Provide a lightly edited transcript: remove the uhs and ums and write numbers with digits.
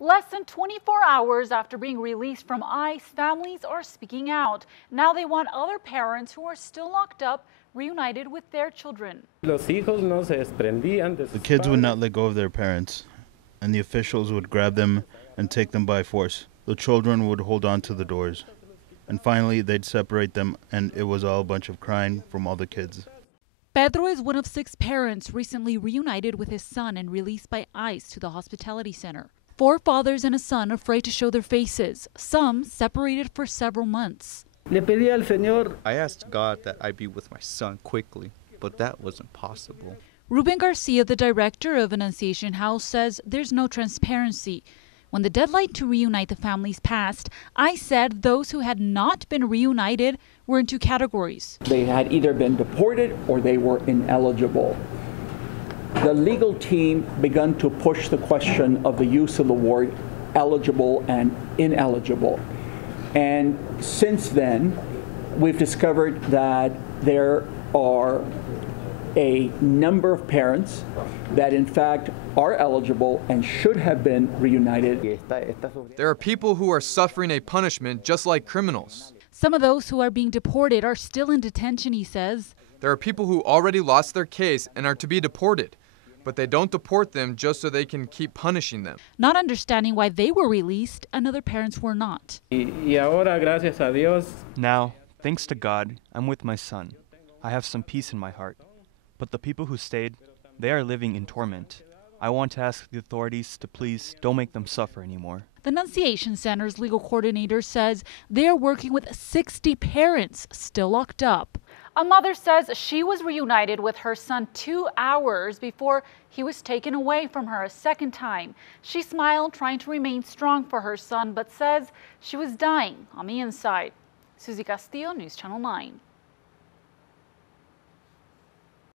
Less than 24 hours after being released from ICE, families are speaking out. Now they want other parents who are still locked up reunited with their children. The kids would not let go of their parents, and the officials would grab them and take them by force. The children would hold on to the doors, and finally they'd separate them, and it was all a bunch of crying from all the kids. Pedro is one of 6 parents recently reunited with his son and released by ICE to the hospitality center. 4 fathers and a son afraid to show their faces, some separated for several months. I asked God that I be with my son quickly, but that wasn't possible. Ruben Garcia, the director of Annunciation House, says there's no transparency. When the deadline to reunite the families passed, ICE said those who had not been reunited were in 2 categories. They had either been deported or they were ineligible. The legal team began to push the question of the use of the word eligible and ineligible. And since then, we've discovered that there are a number of parents that in fact are eligible and should have been reunited. There are people who are suffering a punishment just like criminals. Some of those who are being deported are still in detention, he says. There are people who already lost their case and are to be deported, but they don't deport them just so they can keep punishing them. Not understanding why they were released and other parents were not. Now, thanks to God, I'm with my son. I have some peace in my heart. But the people who stayed, they are living in torment. I want to ask the authorities to please don't make them suffer anymore. The Annunciation Center's legal coordinator says they are working with 60 parents still locked up. A mother says she was reunited with her son 2 hours before he was taken away from her a second time. She smiled, trying to remain strong for her son, but says she was dying on the inside. Susie Castillo, News Channel 9.